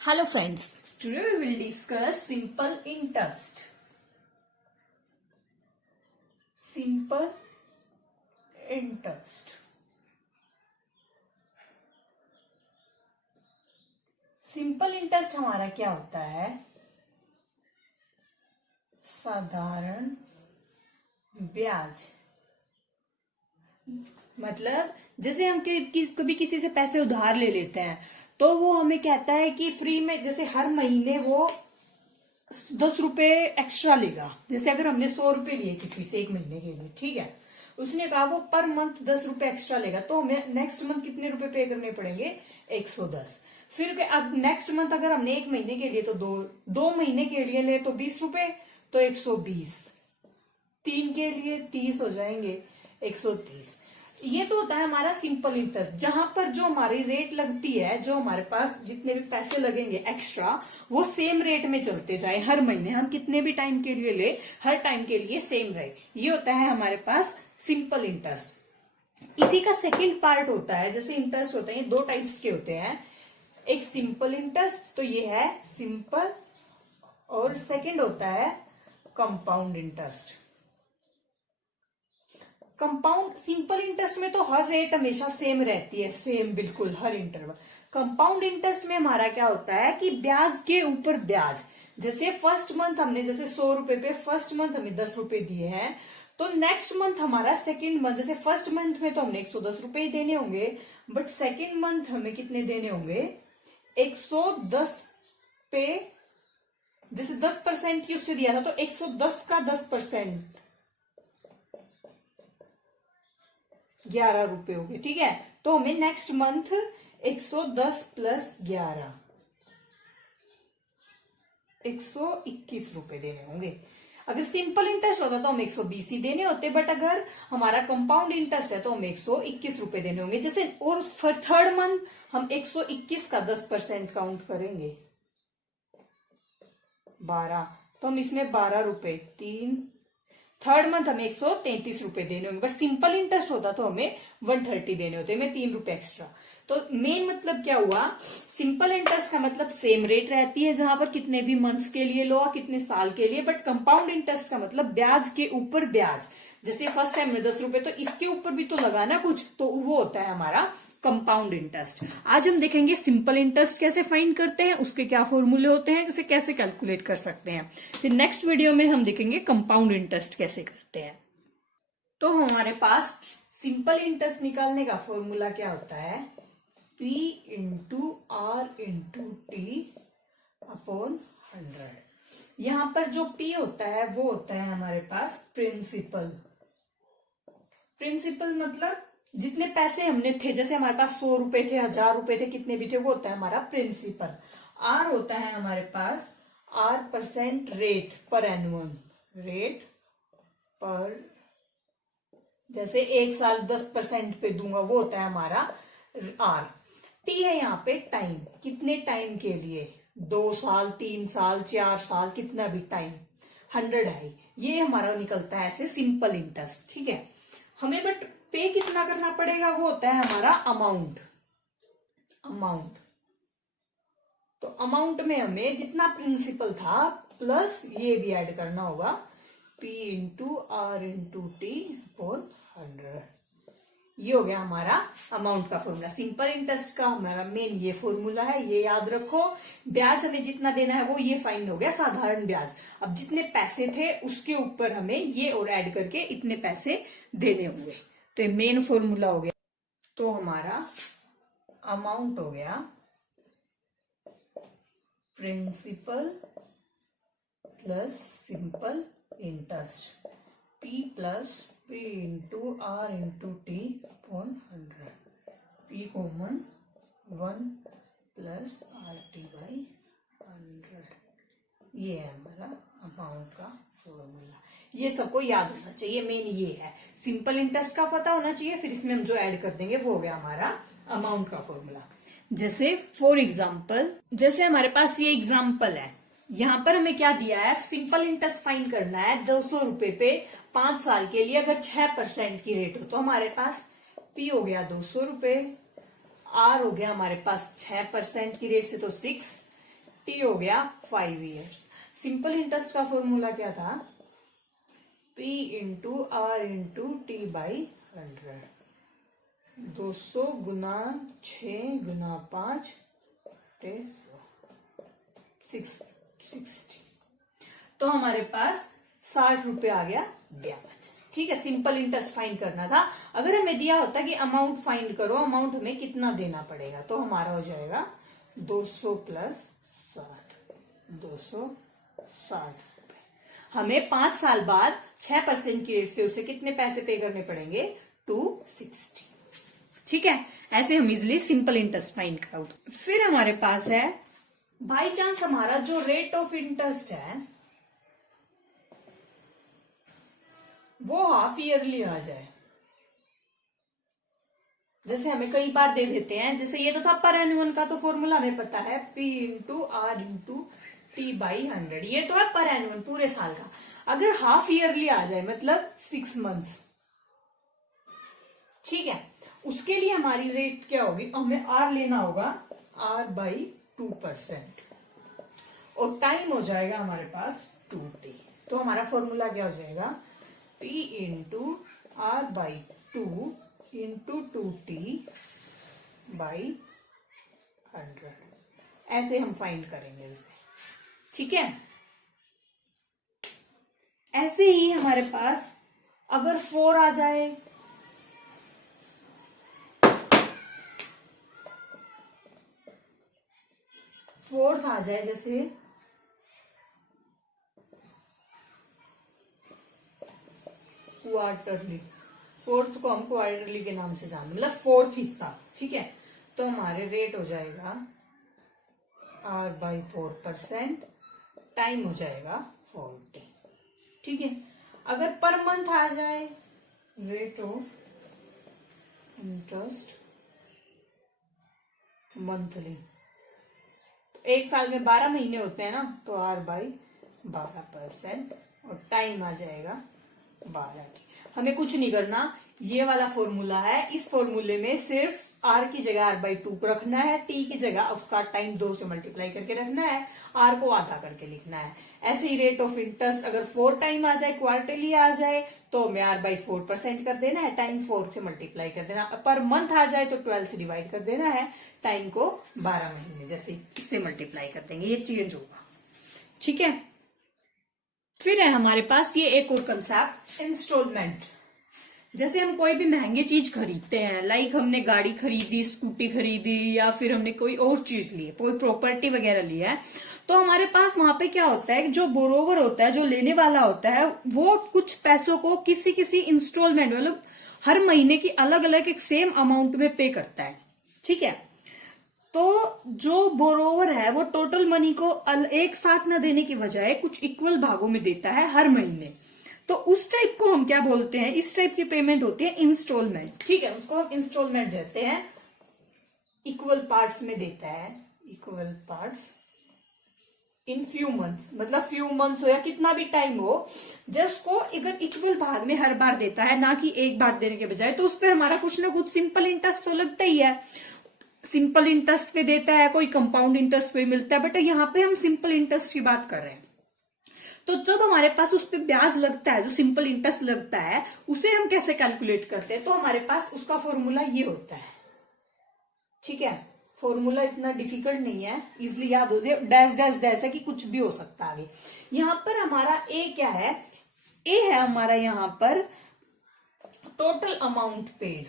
Hello friends, today we will discuss simple interest. Simple interest. Simple interest हमारा क्या होता है? साधारण ब्याज। मतलब जैसे हम कभी किसी से पैसे उधार ले लेते हैं तो वो हमें कहता है कि फ्री में, जैसे हर महीने वो 10 रुपए एक्स्ट्रा लेगा। जैसे अगर हमने 100 रुपए लिए किसी से एक महीने के लिए, ठीक है, उसने कहा वो पर मंथ 10 रुपए एक्स्ट्रा लेगा, तो हमें नेक्स्ट मंथ कितने रुपए पे करने पड़ेंगे? 110। फिर अब नेक्स्ट मंथ अगर हमने एक महीने के लिए तो दो महीने के लिए ले तो 20 रुपए, तो 120। 3 के लिए 30 हो जाएंगे, 130। ये तो होता है हमारा सिंपल इंटरेस्ट, जहां पर जो हमारी रेट लगती है, जो हमारे पास जितने भी पैसे लगेंगे एक्स्ट्रा, वो सेम रेट में चलते जाए। हर महीने हम कितने भी टाइम के लिए ले, हर टाइम के लिए सेम रहे। ये होता है हमारे पास सिंपल इंटरेस्ट। इसी का सेकंड पार्ट होता है, जैसे इंटरेस्ट होते हैं, 2 टाइप्स के होते हैं। एक सिंपल इंटरेस्ट, तो ये है सिंपल, और सेकंड होता है compound interest. Compound, simple interest में तो हर रेट हमेशा सेम रहती है, सेम बिल्कुल हर इंटरवल। कंपाउंड इंटरेस्ट में हमारा क्या होता है कि ब्याज के ऊपर ब्याज। जैसे फर्स्ट मंथ हमने, जैसे 100 रुपए पे फर्स्ट मंथ हमें 10 रुपए दिए हैं, तो नेक्स्ट मंथ हमारा सेकेंड मंथ, जैसे फर्स्ट मंथ में तो हमने 110 रुपए ही देने होंगे, बट सेकेंड मंथ हमें कितने देने होंगे? 110 पे, जैसे 10% की उससे दिया था तो 110 का 10% 11 रुपए हो गए, ठीक है। तो हमें नेक्स्ट मंथ 110 प्लस 11 121 रुपए देने होंगे। अगर सिंपल इंटरेस्ट होता तो हम 120 ही देने होते, बट अगर हमारा कंपाउंड इंटरेस्ट है तो हम 121 रुपए देने होंगे। जैसे और फॉर थर्ड मंथ हम 121 का 10% काउंट करेंगे, 12, तो हम इसमें 12 रुपए 3। थर्ड मंथ हमें 133 रुपए देने होंगे, बट सिंपल इंटरेस्ट होता तो हमें 130 देने होते, हमें 3 रुपए एक्स्ट्रा। तो मेन मतलब क्या हुआ? सिंपल इंटरेस्ट का मतलब सेम रेट रहती है, जहां पर कितने भी मंथ्स के लिए लो, कितने साल के लिए। बट कंपाउंड इंटरेस्ट का मतलब ब्याज के ऊपर ब्याज। जैसे फर्स्ट टाइम में 10 रुपए, तो इसके ऊपर भी तो लगाना कुछ, तो वो होता है हमारा कंपाउंड इंटरेस्ट। आज हम देखेंगे सिंपल इंटरेस्ट कैसे फाइंड करते हैं, उसके क्या फॉर्मूले होते हैं, उसे कैसे कैलकुलेट कर सकते हैं। फिर नेक्स्ट वीडियो में हम देखेंगे कंपाउंड इंटरेस्ट कैसे करते हैं। तो हमारे पास सिंपल इंटरेस्ट निकालने का फॉर्मूला क्या होता है? P into R into T upon 100। यहां पर जो P होता है वो होता है हमारे पास प्रिंसिपल। प्रिंसिपल मतलब जितने पैसे हमने थे, जैसे हमारे पास 100 रुपए थे, 1000 रुपए थे, कितने भी थे, वो होता है हमारा प्रिंसिपल। आर होता है हमारे पास R% रेट पर एनुअम, रेट पर, जैसे एक साल 10% पे दूंगा, वो होता है हमारा आर। टी है यहाँ पे टाइम, कितने टाइम के लिए, 2 साल, 3 साल, 4 साल, कितना भी टाइम, 100 है। ये हमारा निकलता है ऐसे सिंपल इंटरेस्ट, ठीक है। हमें बट पे कितना करना पड़ेगा, वो होता है हमारा अमाउंट। तो अमाउंट में हमें जितना प्रिंसिपल था प्लस ये भी ऐड करना होगा, P into R into T upon 100। ये हो गया हमारा अमाउंट का फॉर्मूला। सिंपल इंटरेस्ट का हमारा मेन ये फॉर्मूला है, ये याद रखो। ब्याज हमें जितना देना है वो ये फाइंड हो गया, साधारण ब्याज। अब जितने पैसे थे उसके ऊपर हमें ये और ऐड करके इतने पैसे देने होंगे, तो ये मेन फॉर्मूला हो गया। तो हमारा अमाउंट हो गया principal plus simple interest, P plus P into R into T upon 100। P common 1 plus R T by 100। ये है हमारा अमाउंट का फॉर्मूला। ये सबको याद होना चाहिए, मेन ये है। सिंपल इंटरेस्ट का पता होना चाहिए, फिर इसमें हम जो ऐड कर देंगे वो हो गया हमारा अमाउंट का फॉर्मूला। जैसे फॉर एग्जाम्पल, जैसे हमारे पास ये एग्जाम्पल है, यहां पर हमें क्या दिया है, सिंपल इंटरेस्ट फाइंड करना है 200 रुपए पे 5 साल के लिए, अगर 6% की रेट हो। तो हमारे पास P हो गया 200 रुपए, R हो गया हमारे पास 6% की रेट से तो 6, टी हो गया 5 ईयर्स। सिंपल इंटरेस्ट का फॉर्मूला क्या था, P into R into T by 100, 200 गुना 6 गुना 5 60। तो हमारे पास 60 रुपए आ गया ब्याज। ठीक है, सिंपल इंटरेस्ट फाइंड करना था। अगर हमें दिया होता कि अमाउंट फाइंड करो, अमाउंट हमें कितना देना पड़ेगा, तो हमारा हो जाएगा 200 प्लस 60, 260 रुपए। हमें 5 साल बाद 6% की रेट से उसे कितने पैसे पे करने पड़ेंगे, 260। ठीक है, ऐसे हम easily simple interest find out. फिर हमारे पास है बाई चांस हमारा जो रेट ऑफ इंटरेस्ट है वो हाफ ईयरली आ जाए। जैसे हमें कई बार दे देते हैं, जैसे ये तो था पर एनुअल का, तो फॉर्मूला हमें पता है P into R into T by 100, ये तो है पर एनुअल पूरे साल का। अगर हाफ ईयरली आ जाए मतलब 6 मंथ्स, ठीक है, उसके लिए हमारी रेट क्या होगी, हमें आर लेना होगा R बाई 2% और टाइम हो जाएगा हमारे पास 2t। तो हमारा फॉर्मूला क्या हो जाएगा, P into R by 2 into 2t by 100। ऐसे हम फाइंड करेंगे उसे। ठीक है, ऐसे ही हमारे पास अगर 4 आ जाए, फोर्थ आ जाए, जैसे क्वार्टरली, फोर्थ को हम क्वार्टरली के नाम से जानते, मतलब फोर्थ हिस्सा। ठीक है, तो हमारे रेट हो जाएगा R बाई 4%, टाइम हो जाएगा 40। ठीक है, अगर पर मंथ आ जाए, रेट ऑफ इंटरेस्ट मंथली, तो एक साल में 12 महीने होते हैं ना, तो R बाई 12% और टाइम आ जाएगा 12। हमें कुछ नहीं करना, ये वाला फॉर्मूला है, इस फॉर्मूले में सिर्फ R की जगह R बाई 2 को रखना है, T की जगह उसका टाइम 2 से मल्टीप्लाई करके रखना है, R को आधा करके लिखना है। ऐसे ही रेट ऑफ इंटरेस्ट अगर 4 टाइम आ जाए, क्वार्टरली आ जाए, तो हमें R बाई 4% कर देना है, टाइम 4 से मल्टीप्लाई कर देना। पर मंथ आ जाए तो 12 से डिवाइड कर देना है, टाइम को 12 महीने जैसे इससे मल्टीप्लाई कर देंगे, ये चेंज होगा। ठीक है, फिर है हमारे पास ये एक और कंसेप्ट, इंस्टॉलमेंट। जैसे हम कोई भी महंगी चीज खरीदते हैं, लाइक हमने गाड़ी खरीदी, स्कूटी खरीदी, या फिर हमने कोई और चीज ली, कोई प्रॉपर्टी वगैरह ली है, तो हमारे पास वहां पे क्या होता है, जो बोरोवर होता है, जो लेने वाला होता है, वो कुछ पैसों को किसी किसी इंस्टॉलमेंट, मतलब हर महीने की अलग अलग एक सेम अमाउंट में पे करता है। ठीक है, तो जो बोरोवर है वो टोटल मनी को एक साथ न देने की बजाय कुछ इक्वल भागों में देता है हर महीने, तो उस टाइप को हम क्या बोलते हैं, इस टाइप की पेमेंट होती है इंस्टॉलमेंट। ठीक है, उसको हम इंस्टॉलमेंट देते हैं, इक्वल पार्ट्स में देता है, equal parts in few months, मतलब फ्यू मंथ्स हो या कितना भी टाइम हो, जब उसको अगर इक्वल भाग में हर बार देता है, ना कि एक बार देने के बजाय, तो उस पर हमारा कुछ ना कुछ सिंपल इंटरेस्ट तो लगता ही है। सिंपल इंटरेस्ट पे देता है, कोई कंपाउंड इंटरेस्ट पे मिलता है, बट यहाँ पे हम सिंपल इंटरेस्ट की बात कर रहे हैं। तो जब हमारे पास उस पर ब्याज लगता है, जो सिंपल इंटरेस्ट लगता है, उसे हम कैसे कैलकुलेट करते हैं, तो हमारे पास उसका फॉर्मूला ये होता है। ठीक है, फॉर्मूला इतना डिफिकल्ट नहीं है, इजिली याद हो जाए, डैश डैश डैश है कि कुछ भी हो सकता है आगे। यहां पर हमारा ए क्या है, ए है हमारा यहां पर टोटल अमाउंट पेड,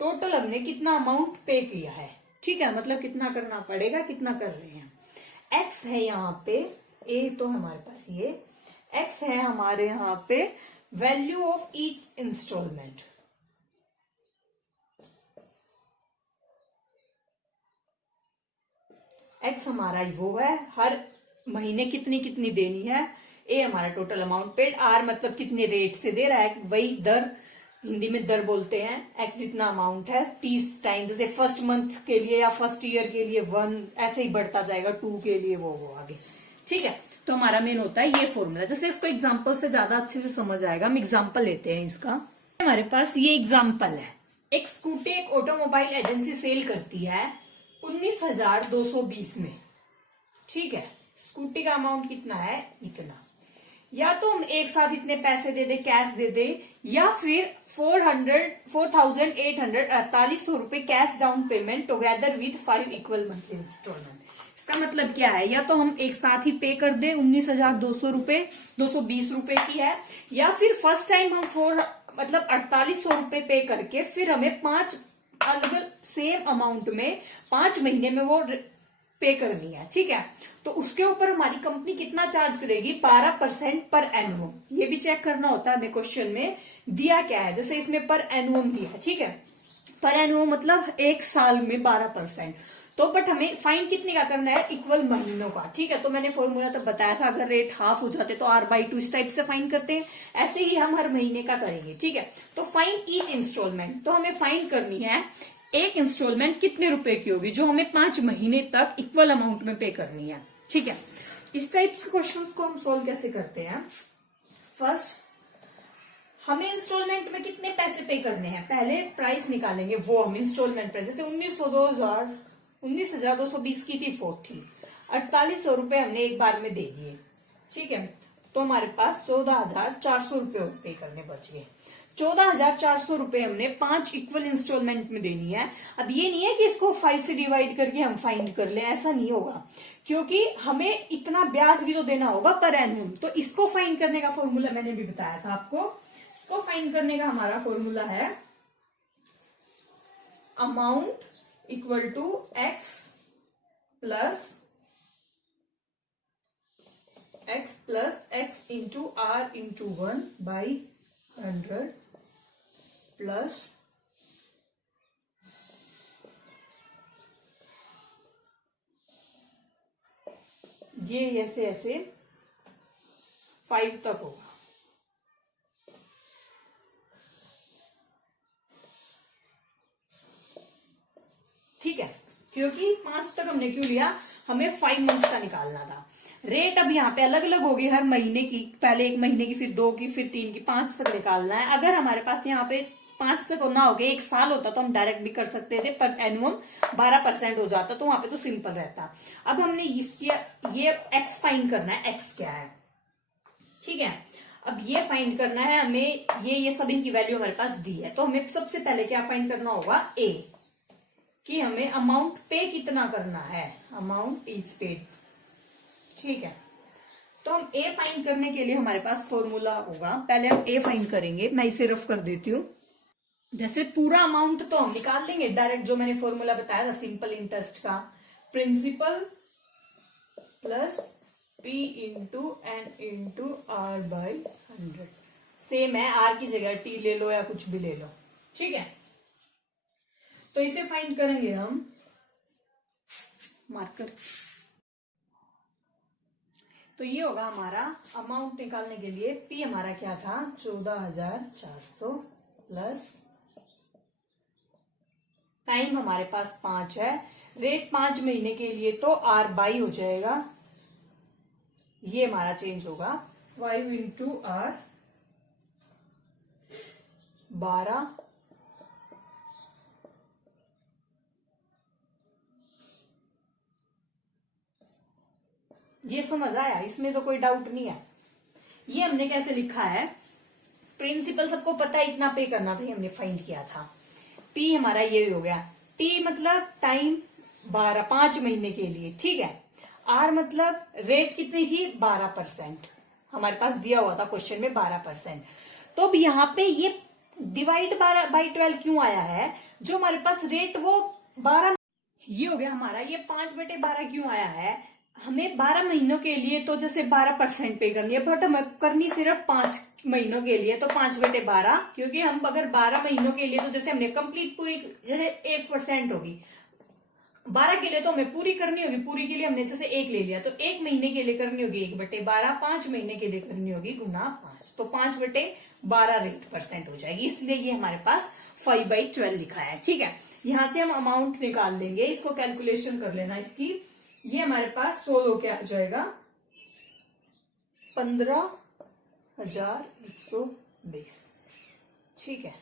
टोटल हमने कितना अमाउंट पे किया है। ठीक है, मतलब कितना करना पड़ेगा, कितना कर रहे हैं। एक्स है यहाँ पे, ए तो हमारे पास ये एक्स है हमारे यहाँ पे value of each instalment. X हमारा वो है हर महीने कितनी कितनी देनी है, ए हमारा टोटल अमाउंट पेड, आर मतलब कितने रेट से दे रहा है, वही दर, हिंदी में दर बोलते हैं। एक्स जितना अमाउंट है 30 टाइम, जैसे फर्स्ट मंथ के लिए या फर्स्ट ईयर के लिए 1, ऐसे ही बढ़ता जाएगा, 2 के लिए वो आगे। ठीक है, तो हमारा मेन होता है ये फॉर्मूला। जैसे इसको एग्जांपल से ज्यादा अच्छे से समझ आएगा, हम एग्जांपल लेते हैं इसका। हमारे पास ये एग्जांपल है, एक स्कूटी एक ऑटोमोबाइल एजेंसी सेल करती है 19,220 में, ठीक है। स्कूटी का अमाउंट कितना है, इतना। या तो हम एक साथ इतने पैसे दे दे, कैश दे दे, या फिर 4,848 रुपए cash down payment together with 5 equal monthly instalment. इसका मतलब क्या है, या तो हम एक साथ ही पे कर दे 19,200 रुपए, 220 रुपए की है, या फिर फर्स्ट टाइम हम 4800 रुपए पे करके फिर हमें 5 अलग सेम अमाउंट में 5 महीने में वो पे करनी है, ठीक है। तो उसके ऊपर हमारी कंपनी कितना चार्ज करेगी, 12% पर एनुअम। ये भी चेक करना होता है हमें, क्वेश्चन में दिया क्या है, जैसे इसमें पर एनुअम दिया है, ठीक है। पर एनुअम मतलब एक साल में 12%। तो बट हमें फाइन कितने का करना है, इक्वल महीनों का, ठीक है। तो मैंने फॉर्मूला तो बताया था, अगर रेट हाफ हो जाते तो R/2 इस टाइप से फाइन करते हैं, ऐसे ही हम हर महीने का करेंगे, ठीक है। तो फाइन ईच इंस्टॉलमेंट, तो हमें फाइन करनी है एक इंस्टॉलमेंट कितने रुपए की होगी, जो हमें 5 महीने तक इक्वल अमाउंट में पे करनी है, ठीक है। इस टाइप के क्वेश्चंस को हम सॉल्व कैसे करते हैं। फर्स्ट, हमें इंस्टॉलमेंट में कितने पैसे पे करने हैं, पहले प्राइस निकालेंगे, वो हम इंस्टॉलमेंट प्राइस, जैसे 19,220 की थी, 4 थी, 4800 रुपए हमने एक बार में दे दिए, ठीक है। तो हमारे पास 14,400 रुपए पे करने बच गए। 14,400 रुपए हमने 5 इक्वल इंस्टॉलमेंट में देनी है। अब ये नहीं है कि इसको 5 से डिवाइड करके हम फाइंड कर लें, ऐसा नहीं होगा, क्योंकि हमें इतना ब्याज भी तो देना होगा पर एनुअम। तो इसको फाइंड करने का फॉर्मूला मैंने भी बताया था आपको। इसको फाइंड करने का हमारा फॉर्मूला है amount equal to x plus x into R into 1/100 plus ये ऐसे ऐसे 5 तक होगा, ठीक है। क्योंकि 5 तक हमने क्यों लिया, हमें 5 मंथ्स का निकालना था। रेट अब यहाँ पे अलग अलग होगी हर महीने की, पहले 1 महीने की, फिर 2 की, फिर 3 की, 5 तक निकालना है। अगर हमारे पास यहाँ पे 5 तक ना हो गया, 1 साल होता तो हम डायरेक्ट भी कर सकते थे, पर एनुअम 12% हो जाता, तो वहां पे तो सिंपल रहता। अब हमने इसकी ये एक्स फाइंड करना है, एक्स क्या है, ठीक है। अब ये फाइंड करना है हमें, ये सब इनकी वैल्यू हमारे पास दी है, तो हमें सबसे पहले क्या फाइंड करना होगा, ए, कि हमें अमाउंट पे कितना करना है, अमाउंट इज पेड, ठीक है। तो हम ए फाइंड करने के लिए हमारे पास फॉर्मूला होगा, पहले हम ए फाइंड करेंगे, मैं इसे रफ कर देती हूँ। जैसे पूरा अमाउंट तो हम निकाल लेंगे डायरेक्ट, जो मैंने फॉर्मूला बताया था सिंपल इंटरेस्ट का, principal plus P into n into R/100, same है, R की जगह T ले लो या कुछ भी ले लो, ठीक है। तो इसे फाइंड करेंगे हम, मार्कर। तो ये होगा हमारा अमाउंट निकालने के लिए, P हमारा क्या था, 14,400 प्लस टाइम हमारे पास 5 है, रेट 5 महीने के लिए, तो R/2 हो जाएगा, ये हमारा चेंज होगा 5 इंटू R 12, ये समझ आया, इसमें तो कोई डाउट नहीं है। ये हमने कैसे लिखा है, प्रिंसिपल सबको पता है, इतना पे करना था, हमने फाइंड किया था। P हमारा ये हो गया, T मतलब टाइम 5 महीने के लिए, ठीक है। R मतलब रेट कितनी थी, 12%, हमारे पास दिया हुआ था क्वेश्चन में 12%। तो अब यहाँ पे ये डिवाइड बाई 12 क्यों आया है, जो हमारे पास रेट वो 12, ये हो गया हमारा, ये 5/12 क्यों आया है, हमें 12 महीनों के लिए तो जैसे 12% पे करनी है, बट हमें करनी सिर्फ 5 महीनों के लिए, तो 5/12, क्योंकि हम अगर 12 महीनों के लिए, तो जैसे हमने कंप्लीट पूरी, जैसे 1% होगी, 12 के लिए तो हमें पूरी करनी होगी, पूरी के लिए हमने जैसे 1 ले लिया, तो 1 महीने के लिए करनी होगी 1/12, 5 महीने के लिए करनी होगी गुना 5, तो 5/12 रेट परसेंट हो जाएगी, इसलिए ये हमारे पास 5/12 लिखा है, ठीक है। यहां से हम अमाउंट निकाल लेंगे, इसको कैलकुलेशन कर लेना इसकी, ये हमारे पास 16 क्या आ जाएगा, 15,120, ठीक है।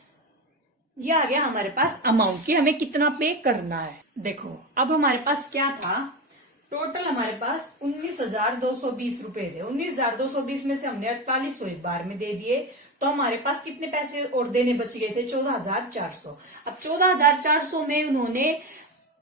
ये आ गया हमारे पास अमाउंट कि हमें कितना पे करना है। देखो अब हमारे पास क्या था, टोटल हमारे पास 19,220 रुपए थे। 19,220 में से हमने 4800 एक बार में दे दिए, तो हमारे पास कितने पैसे और देने बच गए थे, 14,400। अब 14,400 में उन्होंने,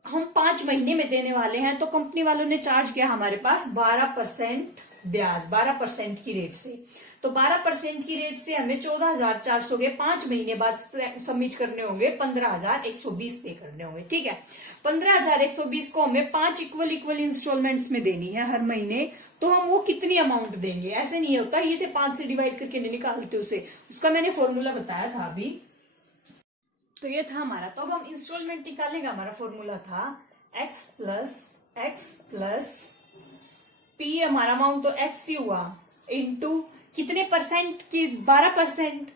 हम 5 महीने में देने वाले हैं, तो कंपनी वालों ने चार्ज किया हमारे पास 12% ब्याज, 12% की रेट से। तो 12% की रेट से हमें 14,400 के 5 महीने बाद सबमिट करने होंगे, 15,120 पे करने होंगे। ठीक है, 15,120 को हमें 5 इक्वल इंस्टॉलमेंट्स में देनी है हर महीने। तो हम वो कितनी अमाउंट देंगे, ऐसे नहीं होता ये से 5 से डिवाइड करके नहीं निकालते उसे, उसका मैंने फॉर्मूला बताया था अभी। तो ये था हमारा। तो अब हम इंस्टॉलमेंट निकालने का हमारा फॉर्मूला था x प्लस पी, हमारा अमाउंट तो x ही हुआ, इंटू कितने परसेंट की, 12%।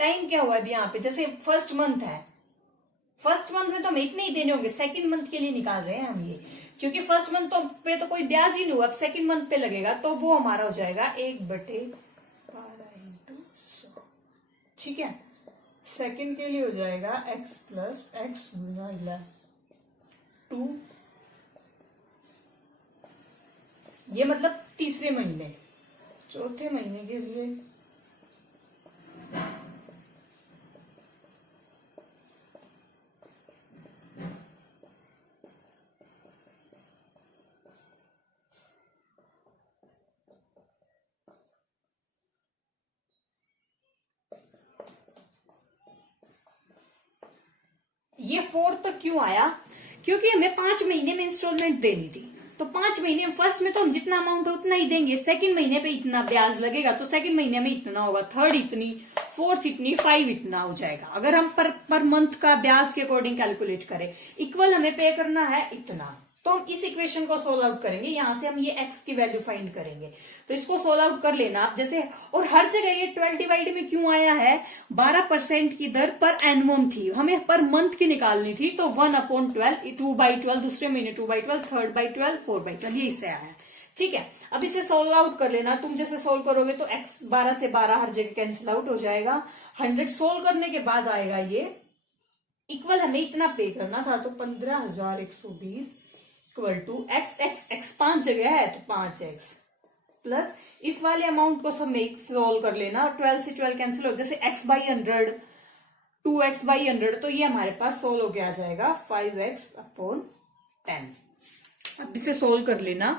टाइम क्या हुआ अभी यहाँ पे, जैसे फर्स्ट मंथ है, फर्स्ट मंथ में तो हमें इतने ही देने होंगे, सेकंड मंथ के लिए निकाल रहे हैं हम ये, क्योंकि फर्स्ट मंथ तो पे तो कोई ब्याज ही नहीं हुआ, अब सेकंड मंथ पे लगेगा, तो वो हमारा हो जाएगा 1/12 इंटू 100। ठीक है, सेकंड के लिए हो जाएगा x प्लस एक्स गुना 2, ये मतलब तीसरे महीने। चौथे महीने के लिए ये 4 तक क्यों आया, क्योंकि हमें 5 महीने में इंस्टॉलमेंट देनी थी। तो 5 महीने फर्स्ट में तो हम जितना अमाउंट है उतना ही देंगे, सेकंड महीने पे इतना ब्याज लगेगा, तो सेकंड महीने में इतना होगा, थर्ड इतनी, फोर्थ इतनी, 5 इतना हो जाएगा। अगर हम पर मंथ का ब्याज के अकॉर्डिंग कैलकुलेट करें, इक्वल हमें पे करना है इतना, तो हम इस इक्वेशन को सोल्व आउट करेंगे, यहां से हम ये x की वैल्यू फाइंड करेंगे। तो इसको सोल्व आउट कर लेना आप जैसे, और हर जगह ये 12 डिवाइड में क्यों आया है, 12% की दर पर एनुअम थी, हमें पर मंथ की निकालनी थी, तो 1/12, 2/12, दूसरे महीने 2/12, 3/12, 4/12, ये इससे आया है। ठीक है, अब इसे सोल्व आउट कर लेना, तुम जैसे सोल्व करोगे तो x 12 से 12 हर जगह कैंसिल आउट हो जाएगा। 100 सोल्व करने के बाद आएगा ये इक्वल, हमें इतना पे करना था, तो 15,120 इक्वल टू x 5 जगह है तो 5x प्लस इस वाले अमाउंट को सब में सोल्व कर लेना, 12 से 12 कैंसिल हो, जैसे x/100, 2x/100, तो ये हमारे पास सोल्व होके आ जाएगा 5x/10। अब इसे सोल्व कर लेना,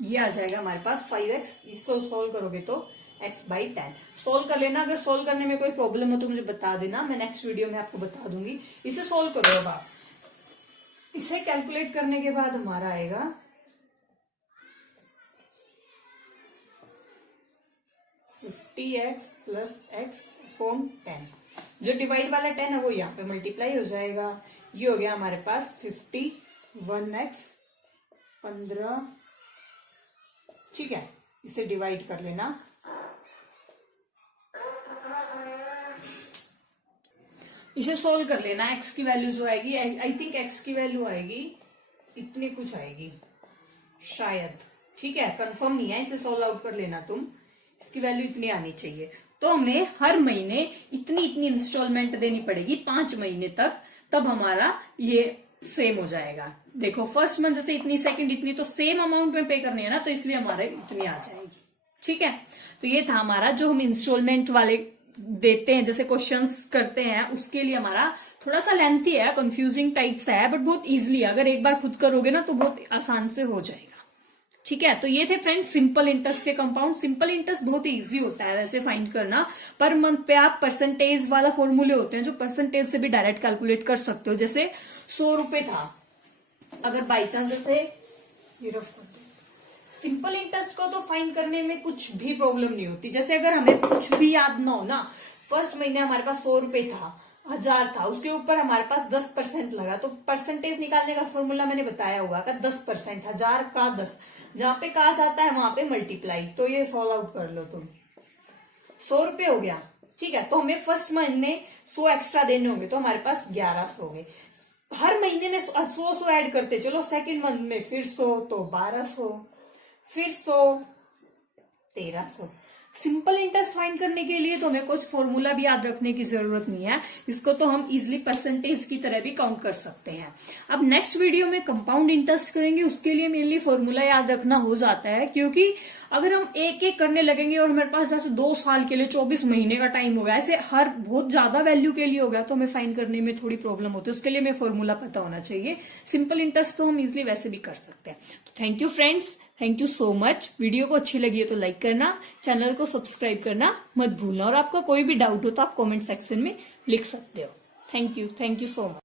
ये आ जाएगा हमारे पास 5x, इसको सोल्व करोगे तो x/10 सोल्व कर लेना। अगर सोल्व करने में कोई प्रॉब्लम हो तो मुझे बता देना, मैं नेक्स्ट वीडियो में आपको बता दूंगी। इसे सोल्व करो अब आप, इसे कैलकुलेट करने के बाद हमारा आएगा 50x प्लस x/10, जो डिवाइड वाला 10 है वो यहाँ पे मल्टीप्लाई हो जाएगा, ये हो गया हमारे पास 51x 15। ठीक है, इसे डिवाइड कर लेना, इसे सोल्व कर लेना। x की वैल्यू जो आएगी, आई थिंक x की वैल्यू आएगी इतनी कुछ आएगी शायद, ठीक है, कंफर्म नहीं है, इसे सोल्व आउट कर लेना तुम, इसकी वैल्यू इतनी आनी चाहिए। तो हमें हर महीने इतनी इतनी इंस्टॉलमेंट देनी पड़ेगी 5 महीने तक, तब हमारा ये सेम हो जाएगा। देखो फर्स्ट मंथ जैसे इतनी, सेकंड इतनी, तो सेम अमाउंट में पे करनी है ना, तो इसलिए हमारे इतनी आ जाएगी। ठीक है, तो ये था हमारा जो हम इंस्टॉलमेंट वाले देते हैं, जैसे क्वेश्चंस करते हैं, उसके लिए हमारा थोड़ा सा लेंथी है, कंफ्यूजिंग टाइप सा है, बट बहुत इजीली अगर एक बार खुद करोगे ना तो बहुत आसान से हो जाएगा। ठीक है, तो ये थे फ्रेंड्स सिंपल इंटरेस्ट के कंपाउंड। सिंपल इंटरेस्ट बहुत इजी होता है वैसे फाइंड करना, पर मंथ पे आप परसेंटेज वाला फॉर्मूले होते हैं जो परसेंटेज से भी डायरेक्ट कैलकुलेट कर सकते हो। जैसे 100 रुपए था, अगर बाई चांस जैसे ये रफ कर दो, सिंपल इंटरेस्ट को तो फाइंड करने में कुछ भी प्रॉब्लम नहीं होती। जैसे अगर हमें कुछ भी याद ना हो ना, फर्स्ट महीने हमारे पास 100 रुपए था, 1000 था, उसके ऊपर हमारे पास 10% लगा, तो परसेंटेज निकालने का फॉर्मूला मैंने बताया हुआ का 10%, 1000 का 10, जहां पे कहा जाता है वहां पे मल्टीप्लाई। तो ये सॉल्व आउट कर लो तुम, 100 रुपए हो गया। ठीक है, तो हमें फर्स्ट महीने 100 एक्स्ट्रा देने होंगे, तो हमारे पास 1100 हो गए। हर महीने में 100 ऐड करते चलो, सेकंड मंथ में फिर 100, तो 1200, फिर 100, 1300। सिंपल इंटरेस्ट फाइंड करने के लिए तो हमें कुछ फॉर्मूला भी याद रखने की जरूरत नहीं है, इसको तो हम इजिली परसेंटेज की तरह भी काउंट कर सकते हैं। अब नेक्स्ट वीडियो में कंपाउंड इंटरेस्ट करेंगे, उसके लिए मेनली फॉर्मूला याद रखना हो जाता है, क्योंकि अगर हम एक एक करने लगेंगे और मेरे पास जैसे 2 साल के लिए 24 महीने का टाइम होगा, ऐसे हर बहुत ज्यादा वैल्यू के लिए हो गया तो हमें फाइंड करने में थोड़ी प्रॉब्लम होती है, उसके लिए हमें फॉर्मूला पता होना चाहिए। सिंपल इंटरेस्ट तो हम इजिली वैसे भी कर सकते हैं। तो thank you friends, thank you so much. Video को अच्छी लगी है तो लाइक करना, चैनल को सब्सक्राइब करना मत भूलना, और आपका कोई भी डाउट हो तो आप कमेंट सेक्शन में लिख सकते हो। Thank you so much.